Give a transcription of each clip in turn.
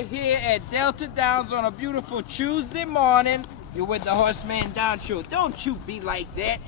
We're here at Delta Downs on a beautiful Tuesday morning. You're with the HorseManDon show. Don't you be like that.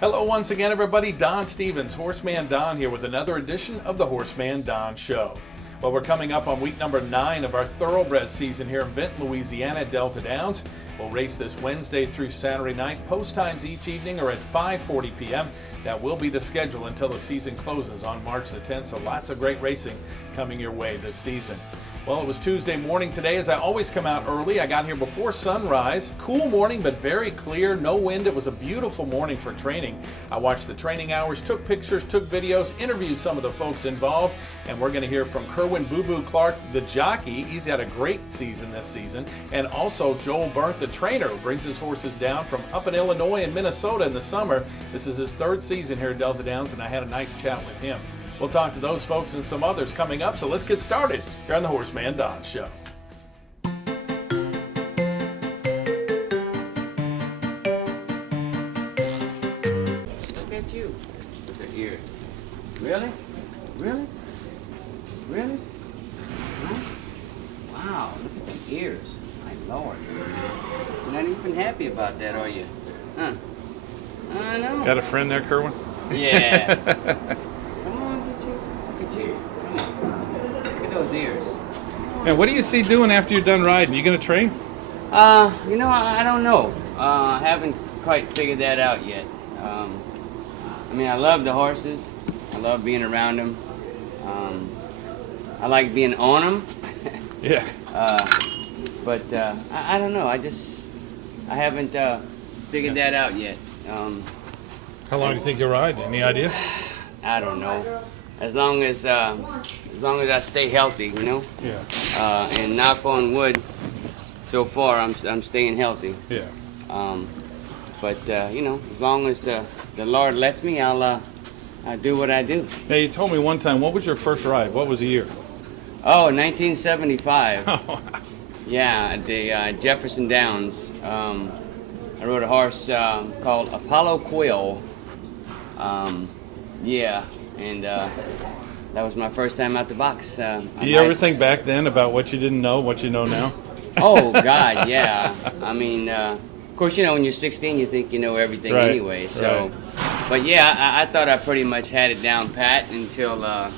Hello once again, everybody. Don Stevens, HorseManDon here with another edition of the HorseManDon Show. Well, we're coming up on week number 9 of our thoroughbred season here in Vinton, Louisiana at Delta Downs. We'll race this Wednesday through Saturday night. Post times each evening are at 5:40 p.m. That will be the schedule until the season closes on March the 10th, so lots of great racing coming your way this season. Well, it was Tuesday morning today. As I always come out early, I got here before sunrise. Cool morning, but very clear, no wind. It was a beautiful morning for training. I watched the training hours, took pictures, took videos, interviewed some of the folks involved, and we're going to hear from Kerwin "Boo Boo" Clark, the jockey. He's had a great season this season. And also Joel Berndt, the trainer, who brings his horses down from up in Illinois and Minnesota in the summer. This is his 3rd season here at Delta Downs, and I had a nice chat with him. We'll talk to those folks and some others coming up, so let's get started here on the HorseManDon Show. Look at you with the ears. Really? Really? Really? Huh? Wow, look at the ears. My Lord. You're not even happy about that, are you? Huh? I know. Got a friend there, Kerwin? Yeah. Come on, look at you. Come on. Look at those ears. And what do you see doing after you're done riding? You going to train? You know, I don't know. I haven't quite figured that out yet. I mean, I love the horses. I love being around them. I like being on them. Yeah. But I don't know. I haven't figured that out yet. How long do you think you'll ride? Any idea? I don't know. As long as I stay healthy, you know. Yeah. And knock on wood, so far I'm staying healthy. Yeah. But you know, as long as the Lord lets me, I'll do what I do. Now, you told me one time, what was your first ride? What was the year? Oh, 1975. Yeah, at the Jefferson Downs. I rode a horse called Apollo Quill. Yeah, and that was my first time out the box. Do you ever think back then about what you didn't know, what you know now? Oh, God, yeah. I mean, of course, you know, when you're 16, you think you know everything Right, anyway. So, right. But yeah, I thought I pretty much had it down pat until I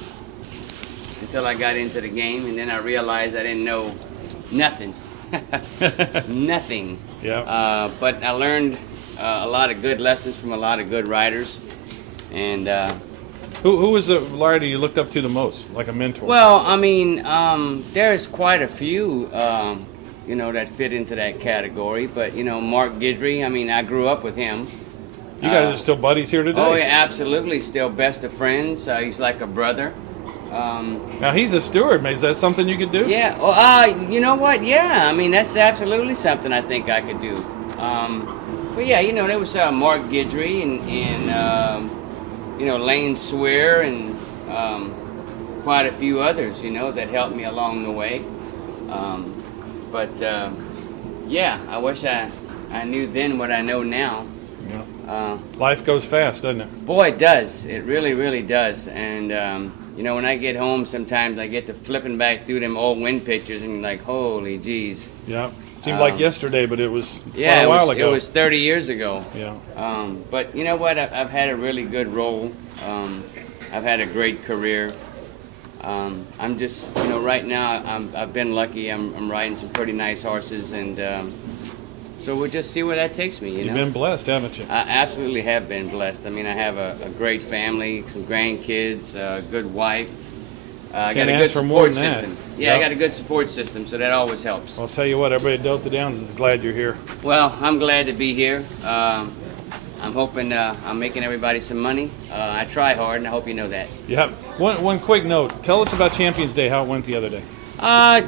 got into the game, and then I realized I didn't know nothing. Nothing. Yeah. But I learned a lot of good lessons from a lot of good riders. And Who was the rider you looked up to the most, like a mentor? well, I mean, there's quite a few, you know, that fit into that category. But you know, Mark Guidry. I mean, I grew up with him. You guys are still buddies here today? Oh, yeah, absolutely. Still best of friends. He's like a brother. Now, he's a steward. Is that something you could do? Yeah. Well, you know what? Yeah. I mean, that's absolutely something I think I could do. But yeah, you know, there was Mark Guidry and you know, Lane Swear and quite a few others, you know, that helped me along the way. But yeah, I wish I knew then what I know now. Yeah. Life goes fast, doesn't it? Boy, it does. It really, really does. And you know, when I get home, sometimes I get to flipping back through them old win pictures and like, holy jeez. Yeah. Seemed like yesterday, but it was yeah, quite a while ago. It was 30 years ago. Yeah. But you know what? I've had a really good role. I've had a great career. I'm just, you know, right now I've been lucky. I'm riding some pretty nice horses, and so we'll just see where that takes me. You've been blessed, haven't you? I absolutely have been blessed. I mean, I have a great family, some grandkids, a good wife. I got a good support system. Yeah, I got a good support system, so that always helps. I'll tell you what, everybody at Delta Downs is glad you're here. Well, I'm glad to be here. I'm hoping I'm making everybody some money. I try hard, and I hope you know that. Yeah. One quick note. Tell us about Champions Day, how it went the other day.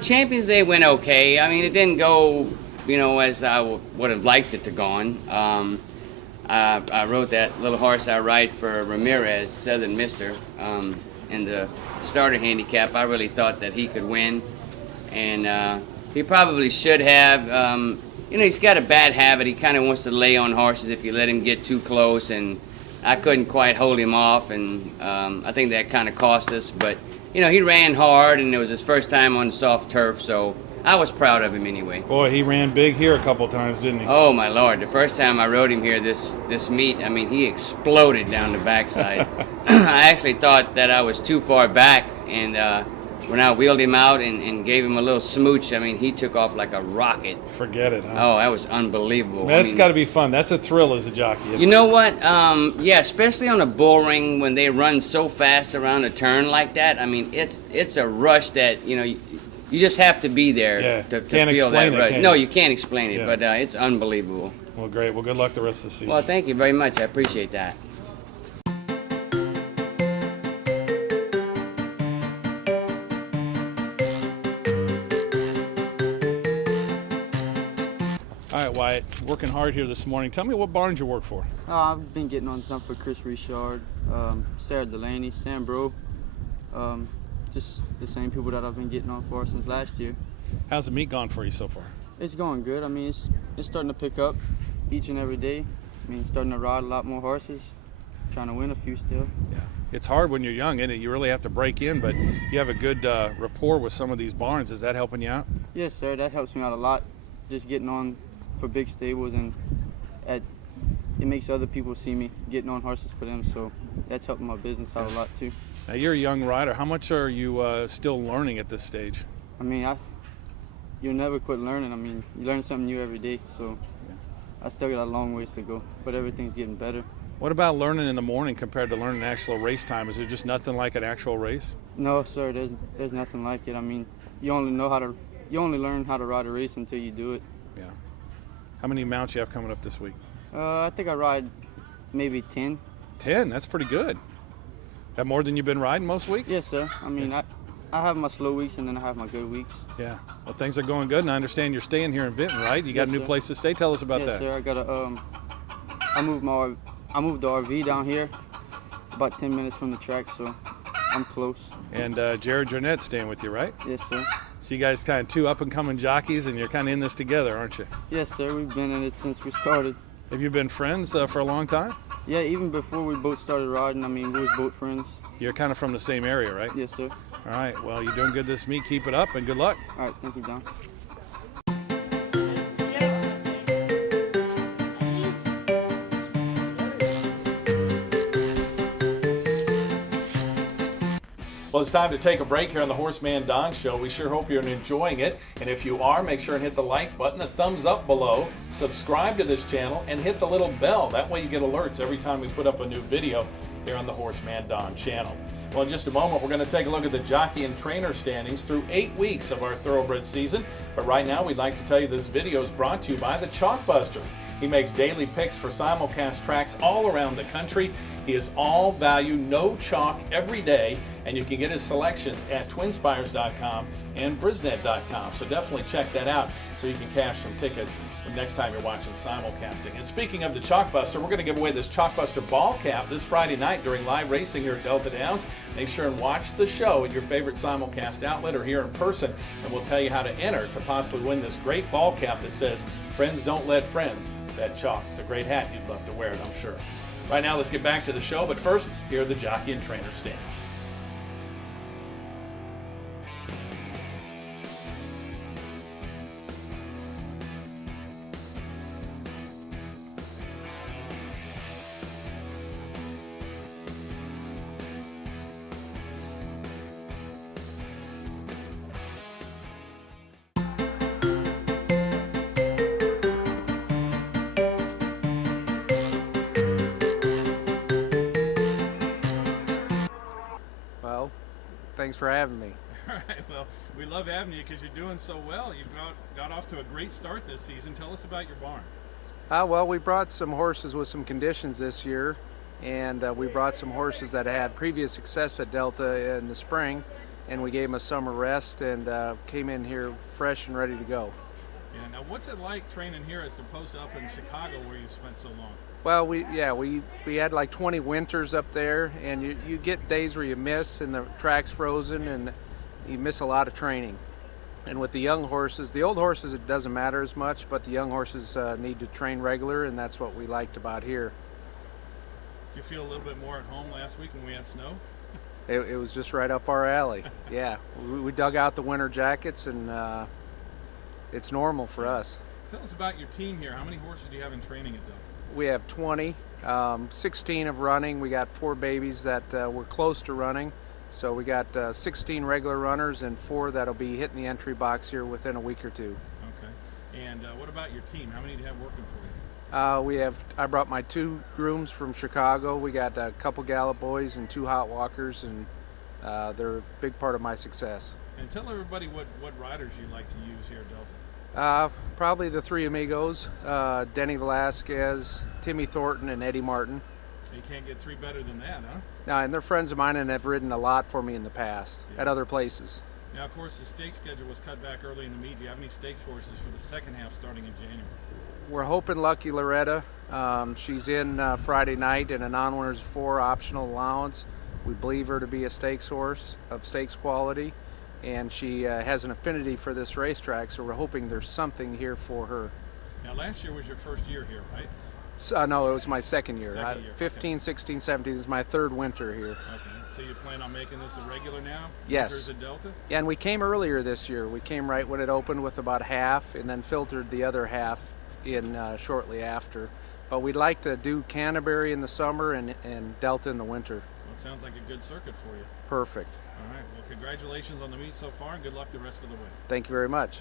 Champions Day went okay. I mean, it didn't go, you know, as I would have liked it to go on. I rode that little horse I ride for Ramirez, Southern Mister. in the starter handicap, I really thought that he could win, and he probably should have. You know, he's got a bad habit. He kind of wants to lay on horses if you let him get too close, and I couldn't quite hold him off, and I think that kind of cost us. But you know, he ran hard, and it was his first time on soft turf, so I was proud of him anyway. Boy, he ran big here a couple times, didn't he? Oh my Lord! The first time I rode him here this meet, I mean, he exploded down the backside. I actually thought that I was too far back, and when I wheeled him out and gave him a little smooch, I mean, he took off like a rocket. Forget it, huh? Oh, that was unbelievable. That's got to be fun. That's a thrill as a jockey. You know what? Yeah, especially on a bull ring when they run so fast around a turn like that. I mean, it's a rush that, you know, you just have to be there to feel that rush. No, you can't explain it, but it's unbelievable. Well, great. Well, good luck the rest of the season. Well, thank you very much. I appreciate that. All right, Wyatt, working hard here this morning. Tell me what barns you work for. I've been getting on some for Chris Richard, Sarah Delaney, Sam Bro, just the same people that I've been getting on for since last year. How's the meet gone for you so far? It's going good. I mean, it's starting to pick up each and every day. I mean, starting to ride a lot more horses, trying to win a few still. Yeah, it's hard when you're young, isn't it? You really have to break in, but you have a good rapport with some of these barns. Is that helping you out? Yes, sir. That helps me out a lot. Just getting on for big stables, and it makes other people see me getting on horses for them, so that's helping my business out a lot too. Now, you're a young rider. How much are you still learning at this stage? I mean, you'll never quit learning. I mean, you learn something new every day, so I still got a long ways to go, but everything's getting better. What about learning in the morning compared to learning actual race time? Is there just nothing like an actual race? No, sir. There's nothing like it. I mean, you only learn how to ride a race until you do it. Yeah. How many mounts you have coming up this week? I think I ride maybe 10. 10? That's pretty good. That more than you've been riding most weeks? Yes, sir. I mean, I have my slow weeks and then I have my good weeks. Yeah. Well, things are going good, and I understand you're staying here in Vinton, right? You got a new place to stay. Tell us about that. Yes, sir. I got I moved the RV down here, about 10 minutes from the track, so I'm close. And Jared Jornet's staying with you, right? Yes, sir. So you guys kind of two up-and-coming jockeys, and you're kind of in this together, aren't you? Yes, sir. We've been in it since we started. Have you been friends for a long time? Yeah, even before we both started riding, I mean, we was both friends. You're kind of from the same area, right? Yes, sir. All right. Well, you're doing good this meet. Keep it up, and good luck. All right. Thank you, Don. Well, it's time to take a break here on the HorseManDon Show. We sure hope you're enjoying it. And if you are, make sure and hit the like button, the thumbs up below, subscribe to this channel, and hit the little bell. That way you get alerts every time we put up a new video here on the HorseManDon channel. Well, in just a moment, we're going to take a look at the jockey and trainer standings through 8 weeks of our thoroughbred season. But right now, we'd like to tell you this video is brought to you by the Chalkbuster. He makes daily picks for simulcast tracks all around the country. He is all value, no chalk every day, and you can get his selections at twinspires.com and brisnet.com. So definitely check that out so you can cash some tickets the next time you're watching simulcasting. And speaking of the Chalkbuster, we're going to give away this Chalkbuster ball cap this Friday night during live racing here at Delta Downs. Make sure and watch the show at your favorite simulcast outlet or here in person, and we'll tell you how to enter to possibly win this great ball cap that says, "Friends don't let friends bet chalk." It's a great hat. You'd love to wear it, I'm sure. Right now, let's get back to the show, but first, here are the jockey and trainer standings. Thanks for having me. All right, well, we love having you because you're doing so well. You've got off to a great start this season. Tell us about your barn. Well, we brought some horses with some conditions this year, and we brought some horses that had previous success at Delta in the spring, and we gave them a summer rest and came in here fresh and ready to go. Yeah, now what's it like training here as opposed to up in Chicago where you've spent so long? Well, we had like 20 winters up there, and you get days where you miss and the track's frozen and you miss a lot of training. And with the young horses, the old horses, it doesn't matter as much, but the young horses need to train regular, and that's what we liked about here. Did you feel a little bit more at home last week when we had snow? It was just right up our alley. Yeah, we dug out the winter jackets, and it's normal for us. Tell us about your team here. How many horses do you have in training at Delta? We have 20, 16 of running. We got 4 babies that we're close to running. So we got 16 regular runners and 4 that'll be hitting the entry box here within a week or 2. Okay. And what about your team? How many do you have working for you? I brought my 2 grooms from Chicago. We got a couple Gallup boys and 2 hot walkers, and they're a big part of my success. And tell everybody what riders you like to use here at Delta. Probably the 3 amigos, Denny, Velazquez, Timmy Thornton, and Eddie Martin. You can't get 3 better than that, huh? No, and they're friends of mine and have ridden a lot for me in the past at other places. Now, of course, the stake schedule was cut back early in the meet. Do you have any stakes horses for the second half starting in January? We're hoping Lucky Loretta. She's in Friday night in a non-winners 4 optional allowance. We believe her to be a stakes horse of stakes quality, and she has an affinity for this racetrack, so we're hoping there's something here for her. Now, last year was your first year here, right? No, it was my second year. Second year. 15, 16, 17 is my 3rd winter here. Okay, so you plan on making this a regular now? Yes. Winters at Delta? Yeah, and we came earlier this year. We came right when it opened with about half, and then filtered the other half in shortly after. But we'd like to do Canterbury in the summer and Delta in the winter. Well, it sounds like a good circuit for you. Perfect. All right, well, congratulations on the meet so far, and good luck the rest of the way. Thank you very much.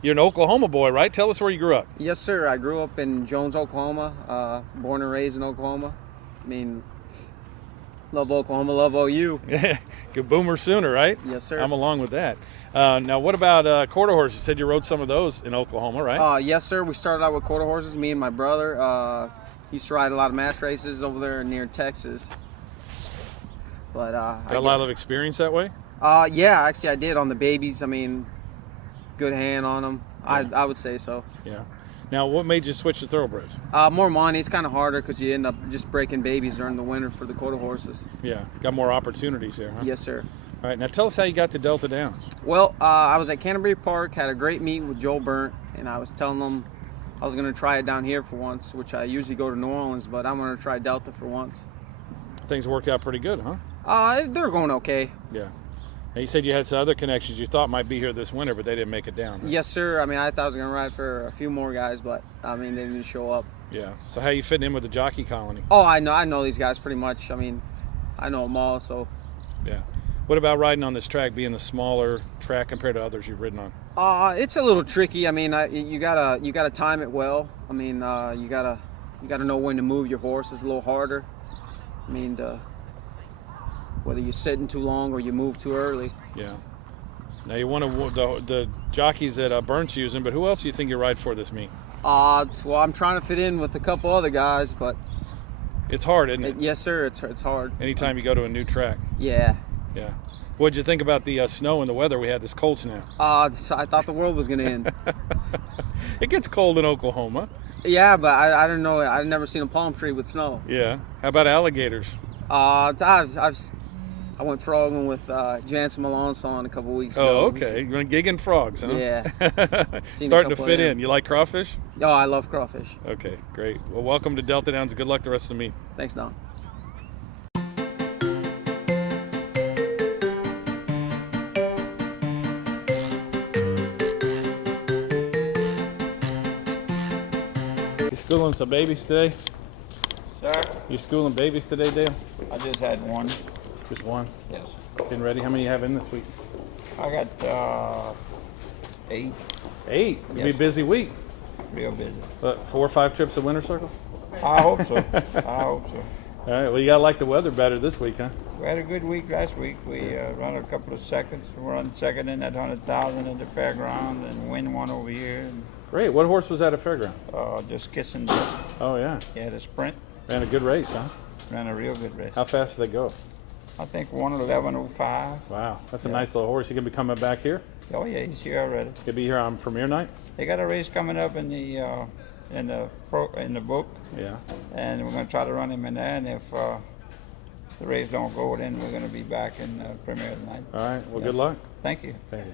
You're an Oklahoma boy, right? Tell us where you grew up. Yes, sir. I grew up in Jones, Oklahoma. Born and raised in Oklahoma. I mean, love Oklahoma, love OU. Good Boomer Sooner, right? Yes, sir. I'm along with that. Now, what about quarter horses? You said you rode some of those in Oklahoma, right? Yes, sir. We started out with quarter horses. Me and my brother used to ride a lot of match races over there near Texas. But Got a lot of experience that way? yeah, actually I did on the babies. I mean, good hand on them. Yeah. I would say so. Yeah. Now, what made you switch to thoroughbreds? More money. It's kind of harder because you end up just breaking babies during the winter for the quarter horses. Yeah, got more opportunities here, huh? Yes, sir. All right, now tell us how you got to Delta Downs. Well, I was at Canterbury Park, had a great meet with Joel Berndt, and I was telling them I was going to try it down here for once, which I usually go to New Orleans, but I'm going to try Delta for once. Things worked out pretty good, huh? They're going okay. Yeah. Now, you said you had some other connections you thought might be here this winter, but they didn't make it down. Huh? Yes, sir. I mean, I thought I was going to ride for a few more guys, but, I mean, they didn't show up. Yeah. So how you fitting in with the jockey colony? Oh, I know these guys pretty much. I mean, I know them all, so. Yeah. What about riding on this track, being the smaller track compared to others you've ridden on? It's a little tricky. I mean, you gotta time it well. I mean, you gotta know when to move your horse. It's a little harder. I mean, whether you're sitting too long or you move too early. Yeah. Now you want the jockeys that Berndt's using, but who else do you think you ride for this meet? Well, I'm trying to fit in with a couple other guys, but it's hard, isn't it? Yes, sir. It's hard. Anytime you go to a new track. Yeah. Yeah. What'd you think about the snow and the weather? We had this cold snap. I thought the world was gonna end. It gets cold in Oklahoma. Yeah, but I don't know. I've never seen a palm tree with snow. Yeah. How about alligators? I went frogging with Jansen Melanson a couple weeks ago. Oh, okay. You went gigging frogs, huh? Yeah. Starting to fit in. You like crawfish? Oh, I love crawfish. Okay, great. Well, welcome to Delta Downs. Good luck the rest of the meet. Thanks, Don. You schooling some babies today? Sir, You schooling babies today, Dale? I just had one. Just one. Yes. Getting ready. How many you have in this week? I got 8. 8. It'll be a Yes. busy week. Real busy. But 4 or 5 trips to Winter Circle? I hope so. I hope so. All right, well, you got to like the weather better this week, huh? We had a good week last week. We run a couple of seconds. We run second in that 100,000 at the fairground and win one over here. And, Great. What horse was that at Fairgrounds? just kissing. Oh, yeah. Yeah, the sprint. Ran a good race, huh? Ran a real good race. How fast did they go? I think 1:11:05. Wow, that's a Yeah. nice little horse. You going to be coming back here? Oh yeah, he's here already. He'll be here on premiere night? They got a race coming up in the book, Yeah. and we're gonna try to run him in there. And if the race don't go, then we're gonna be back in premiere tonight. All right, well, Yeah. good luck. Thank you. Thank you.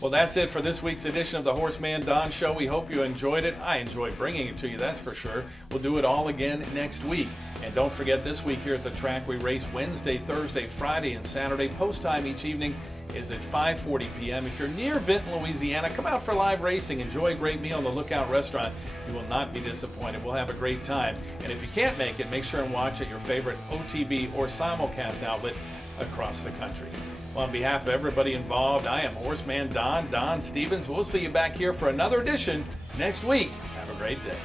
Well, that's it for this week's edition of the HorseManDon Show. We hope you enjoyed it. I enjoyed bringing it to you, that's for sure. We'll do it all again next week. And don't forget, this week here at the track, we race Wednesday, Thursday, Friday, and Saturday. Post time each evening is at 5:40 p.m. If you're near Vinton, Louisiana, come out for live racing. Enjoy a great meal in the Lookout Restaurant. You will not be disappointed. We'll have a great time. And if you can't make it, make sure and watch at your favorite OTB or simulcast outlet across the country. Well, on behalf of everybody involved, I am Horseman Don Stevens. We'll see you back here for another edition next week. Have a great day.